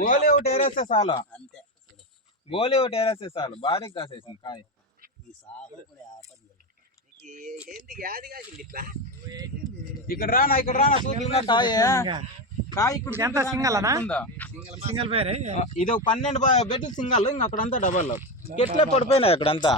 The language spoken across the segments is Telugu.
గోలీ ఒకటి ఏరేస్తే చాలు, గోలీ ఒకటి ఏరేస్తే చాలు. భారీ కాసేసింది కాయ. ఇక్కడ రానా చూద్దా కాయ. కాయ ఇక్కడ ఎంత సింగల్ పేరే ఇది ఒక 12 బెడ్లు సింగల్, ఇంకా అక్కడంతా డబల్. ఎట్లే పడిపోయినాయి అక్కడంతా.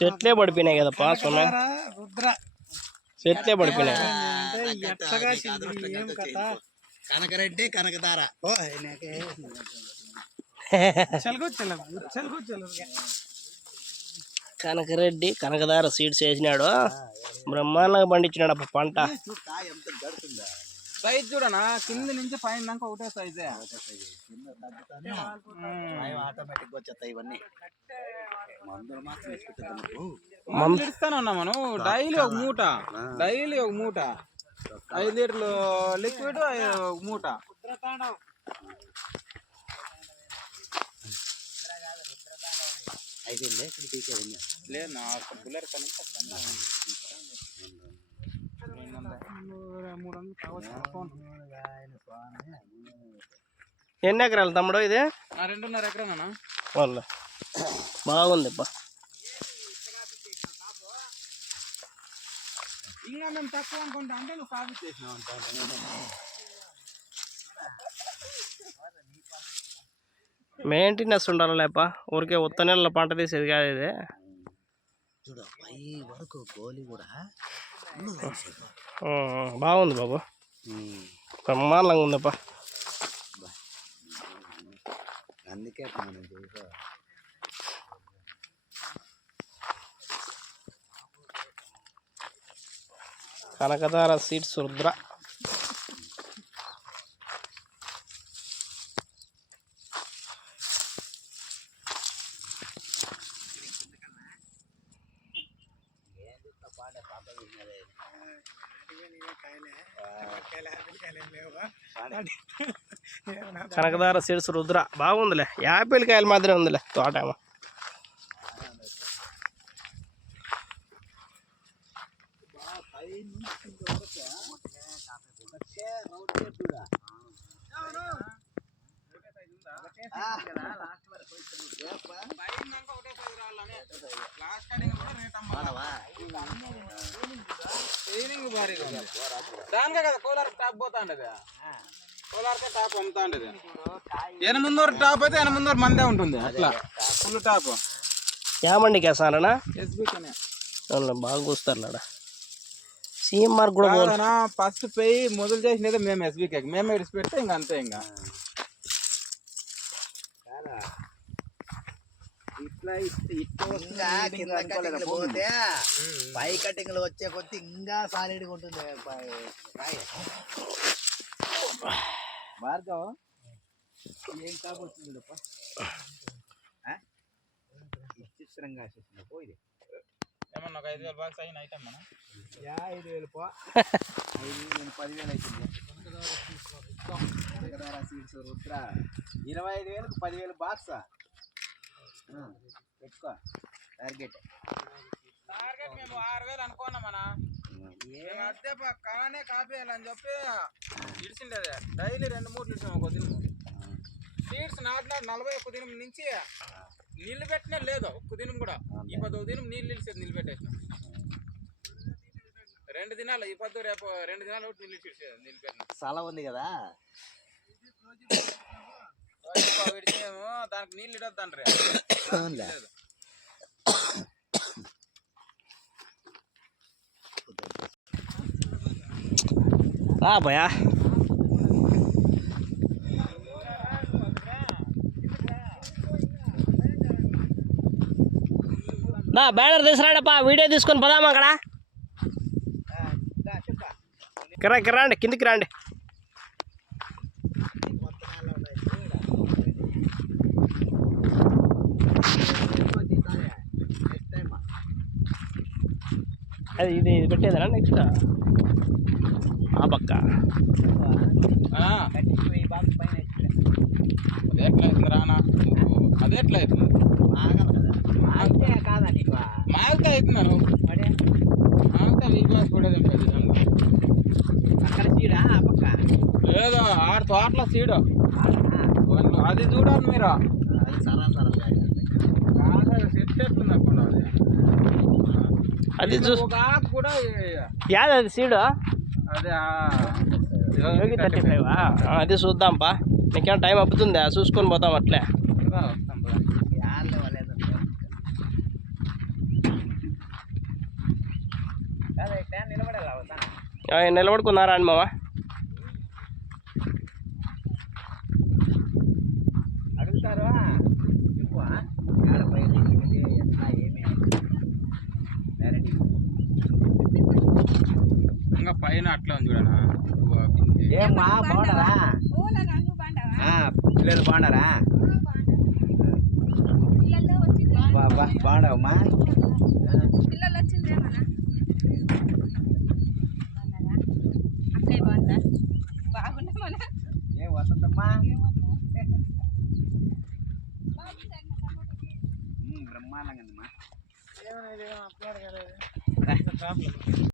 చెట్లే పడిపోయినాయి కదప్పా సొన్న, చెట్లే పడిపోయినాయి. కనకరెడ్డి కనకదార కనకరెడ్డి కనకదార సీడ్స్ వేసినాడు, బ్రహ్మాండంగా పండించినాడు పంట. సైజ్ చూడనా, కింద నుంచి పైన దాకా ఒకటే సైజే. ఆటోమేటిక్ వచ్చేస్తాయి ఇవన్నీ. మందులు ఇస్తానే ఉన్నా మనం. డైలీ ఒక మూట 5 లీటర్లు లిక్విడ్, ఒక మూట. లేదు నా బుల్లర్ ఎన్ని ఎకరాలు తమ్ముడు ఇది? 2.5 ఎకరానా. బాగుంది. ఇంకా మేము తక్కువ అనుకుంటా అంటే నువ్వు కాపీ చేసినావు అంట. మెయింటెనెన్స్ ఉండాలి లేప, ఊరికే ఉత్త నెలల పంట తీసేది కాదు ఇది. బాగుంది బాబు, బ్రహ్మాండంగా ఉందప్ప. అందుకే కనకదార సీడ్స్ రుద్ర. కనకదార సీడ్స్ రుద్ర బాగుందిలే, యాపిల్ కాయలు మాత్రమే ఉందిలే తోటేమో. దానికే కదా కోలార్ టాప్ పోతా ఉండేది, కోలార్కే టాప్ అమ్ముతా ఉండేది. 800 టాప్ అయితే 800 మందే ఉంటుంది అట్లా ఫుల్ టాప్. ఏమండికి వేస్తారనా? ఎస్బీకేనే బాగా కూస్తారులాడ. సీఎం మార్క్ కూడా ఫస్ట్ పోయి మొదలు చేసినదే మేము ఎస్బీకే, మేమే ఇడిచి పెడితే ఇంకా అంతే. ఇంకా పోతే పై కటింగ్లు వచ్చే కొద్ది ఇంకా సాలిడ్గా ఉంటుంది. భార్గవ్ ఏం కాబోతుంది విచిత్రంగా పోయి ఏమన్నా 5,000 బాక్స్ అయిన ఐటమ్ మనం 5,000 పో 10,000 అవుతుంది. సీడ్స్ రుద్ర 25,000కు 10,000 బాక్స్ పెట్టుకో. టార్గెట్ మేము 6,000 అనుకున్నామన్నా. అదే కానే కాపేయాలని చెప్పి ఇడిచిండేది. డైలీ 2-3 లీటర్లు ఒక దినం. సీడ్స్ నాటిన 41 దినం నుంచి నీళ్ళు పెట్టినా లేదు ఒక్క దినం కూడా. ఈ 10వ దినం నీళ్ళు నిలిచేది, నీళ్ళు పెట్టేసిన 2 దినాలు. ఈ 10 రేపు 2 దినాలు నీళ్ళు ఇచ్చేది, నీళ్ళు పెట్టిన. చాలా ఉంది కదా విడిచేమో దానికి నీళ్ళు ఇడొద్దండ్రే. భయా బ్యానర్ తీసుకురాడప్పా, వీడియో తీసుకొని పోదామా అక్కడ. రండి కిందికి రండి. అది ఇది పెట్టేదేనా నెక్స్ట్ ఆ పక్క కట్టిపోయి బాగా పైన ఎక్కితే. అది ఎట్లా అవుతుంది రానా అది ఎట్లా అవుతుంది ఆగదు కదా. ఆగితే కాదా నీకు? మాగితే అవుతున్నారు మరి మాగితే వీక్నెస్ కూడా ఉంటుంది అక్కడ చీడా ఆ పక్క లేదు ఆడ తోటలో సీడు ఆగనా? అది చూడాలి మీరు అది సరా కాదు సెట్ ఎట్లుంది అక్కడ అది చూ ఒక ఆకు కూడా యాది అది సీడు అదే యోగి 35 అది చూద్దాంపా నీకేం టైం అప్పుతుందా చూసుకొని పోతాం అట్లే యాళ్ళ వాళ్ళేదో కాదు ఇట్లా నిలబడాలి అవుతా నిలబడుకున్నారా అని మామ అడుగుతారు చెప్పు ఆడపై ఎట్లా ఏమి డైరెక్ట్ ఇంకా పైన అట్లా ఉంది చూడనా ఏమ్మా బాగున్నారా? పిల్లలు బాగున్నారా? బాగున్నావమ్మా? పిల్లలు వచ్చిందేమన్నా అక్కయ్య బాగుందా? బాగున్నా మన ఏం వసంతమ్మా? బ్రహ్మాండంగా ఉందమ్మా.